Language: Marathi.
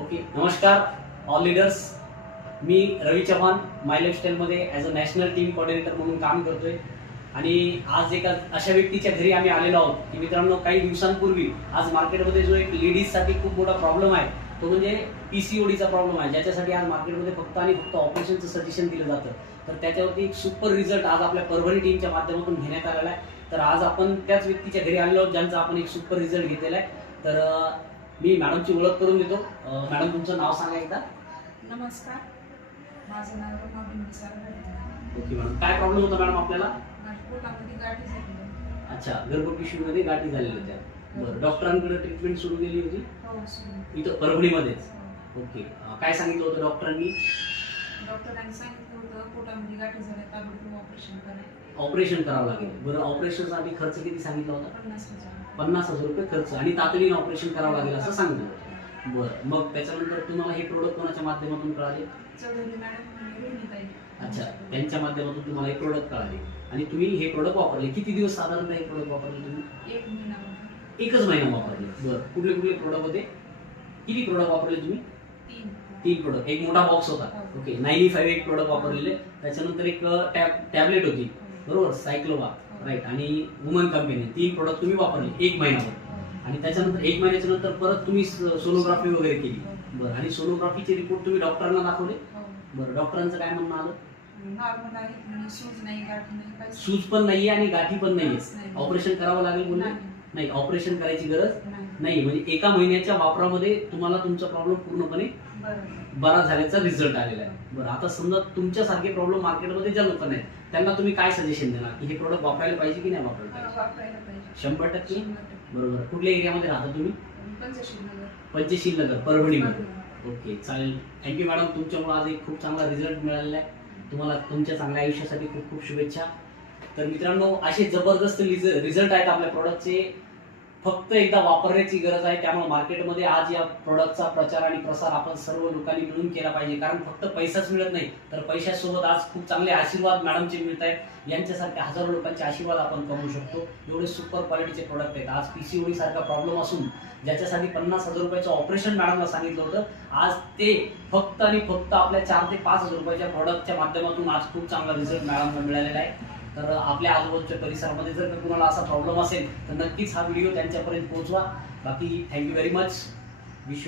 ओके, नमस्कार ऑल लीडर्स. मी रवी चव्हाण माय लाईफस्टाईलमध्ये as a national team coordinator म्हणून काम करतोय. आणि आज एका अशा व्यक्तीच्या घरी आम्ही आलेलो आहोत की मित्रांनो, काही दिवसांपूर्वी आज मार्केटमध्ये जो एक लेडीजसाठी खूप मोठा प्रॉब्लेम आहे तो म्हणजे PCODचा प्रॉब्लेम आहे, ज्याच्यासाठी आज मार्केटमध्ये फक्त आणि फक्त ऑपरेशनचं सजेशन दिलं जातं. तर त्याच्यावरती एक सुपर रिझल्ट आज आपल्या परभणी टीमच्या माध्यमातून घेण्यात आलेला आहे. तर आज आपण त्याच व्यक्तीच्या घरी आलेलो आहोत ज्यांचा आपण एक सुपर रिझल्ट घेतलेला आहे. तर मी मॅडमची ओळख करून देतो. मॅडम, तुमचं नाव सांगा एकदा. नमस्कार, माझं नाव रमा बिंबिसार. ओके मॅडम, काय प्रॉब्लेम होता मॅडम आपल्याला? माझ्या पोटामध्ये गाठी झाली. अच्छा, गर्भ पिशवीमध्ये गाठी झालेल्या होत्या. बरं, डॉक्टरांकडे ट्रीटमेंट सुरू केली होती हो, सुरू. इथं परभणीमध्येच? हो. ओके, काय सांगितलं होतं डॉक्टरांनी? डॉक्टरांनी सांगितलं होतं पोटामध्ये गाठी झाल्या, ताबडतोब ऑपरेशन करायचं. ऑपरेशन करावं लागेल. बरं, ऑपरेशनसाठी खर्च किती सांगितला होता? 50,000. 50,000 रुपये खर्च आणि तातडीने ऑपरेशन करावं लागेल असं सांगितलं होतं. बरं, मग त्याच्यानंतर तुम्हाला हे प्रोडक्ट कोणाच्या माध्यमातून कळाले? चौधरी मॅडम आणि रोहिणीताई. अच्छा, त्यांच्या माध्यमातून तुम्हाला हे प्रोडक्ट कळाले आणि तुम्ही हे प्रोडक्ट वापरले. किती दिवस साधारणतः हे प्रोडक्ट वापरले तुम्ही? 1 महिना होता. एकच महिना वापरले. बरं, कुठले कुठले प्रोडक्ट होते? किती प्रोडक्ट वापरले तुम्ही? 3 प्रोडक्ट. एक मोठा बॉक्स होता. ओके, 95 एक प्रोडक्ट वापरलेले. त्याच्यानंतर एक टॅबलेट होती, बरोबर, सायक्लोवा, राईट, आणि वुमन कंपनी. 3 प्रोडक्ट तुम्ही वापरले 1 महिन्यावर. आणि त्याच्यानंतर 1 महिन्याच्या नंतर परत तुम्ही सोनोग्राफी वगैरे केली. बरं, आणि सोनोग्राफीचे रिपोर्ट तुम्ही डॉक्टरांना दाखवले? हो. बरं, डॉक्टरांचं काय म्हणणं आलं? नॉर्मल आहे, म्हणजे सूज नाही, गाठी नाही, काहीच सूज पण नाहीये आणि गाठी पण नाहीये. नाही. ऑपरेशन करावं लागेल बोलले? नाही. नाही, ऑपरेशन करायची गरज नाही. नाही. म्हणजे एका महिन्याच्या वापरामध्ये तुम्हाला तुमचा प्रॉब्लेम पूर्णपणे बरं. बरा झाल्याचा रिझल्ट आलेला आहे. बरं, आता समजा तुमच्यासारखे प्रॉब्लेम मार्केटमध्ये ज्या लोकांना आहेत त्यांना तुम्ही काय सजेशन देणार की हे प्रोडक्ट वापरायला पाहिजे की नाही वापरायला पाहिजे? वापरायला पाहिजे. 100%? 100%. बरोबर. कुठल्या एरियामध्ये राहता तुम्ही? पंचशील नगर. पंचशील नगर, परभणीमध्ये. परभणी. ओके, चालेल. थँक्यू मॅडम, तुमच्यामुळे आज एक खूप चांगला रिझल्ट मिळालेला आहे. तुम्हाला तुमच्या चांगल्या आयुष्यासाठी खूप खूप शुभेच्छा. तर मित्रांनो, असे जबरदस्त रिझल्ट आहेत आपल्या प्रोडक्टचे. फक्त एकदा वापरण्याची गरज आहे. त्यामुळे मार्केटमध्ये आज या प्रोडक्टचा प्रचार आणि प्रसार आपण सर्व लोकांनी मिळून केला पाहिजे. कारण फक्त पैसाच मिळत नाही, तर पैशासोबत आज खूप चांगले आशीर्वाद मॅडमचे मिळत आहेत. यांच्यासारखे हजारो लोकांचे आशीर्वाद आपण कमवू शकतो. एवढे सुपर क्वालिटीचे प्रोडक्ट आहेत. आज PCOD सारखा प्रॉब्लेम असून ज्याच्यासाठी 50,000 रुपयाचं ऑपरेशन मॅडमला सांगितलं होतं, आज ते फक्त आणि फक्त आपल्या 4 ते 5,000 रुपयाच्या प्रोडक्टच्या माध्यमातून आज खूप चांगला रिझल्ट मॅडमला मिळालेला आहे. तर आपल्या आजूबाजूच्या परिसरामध्ये जर का कुणाला असा प्रॉब्लेम असेल तर नक्कीच हा व्हिडिओ त्यांच्यापर्यंत पोहोचवा. बाकी थँक्यू व्हेरी मच. विश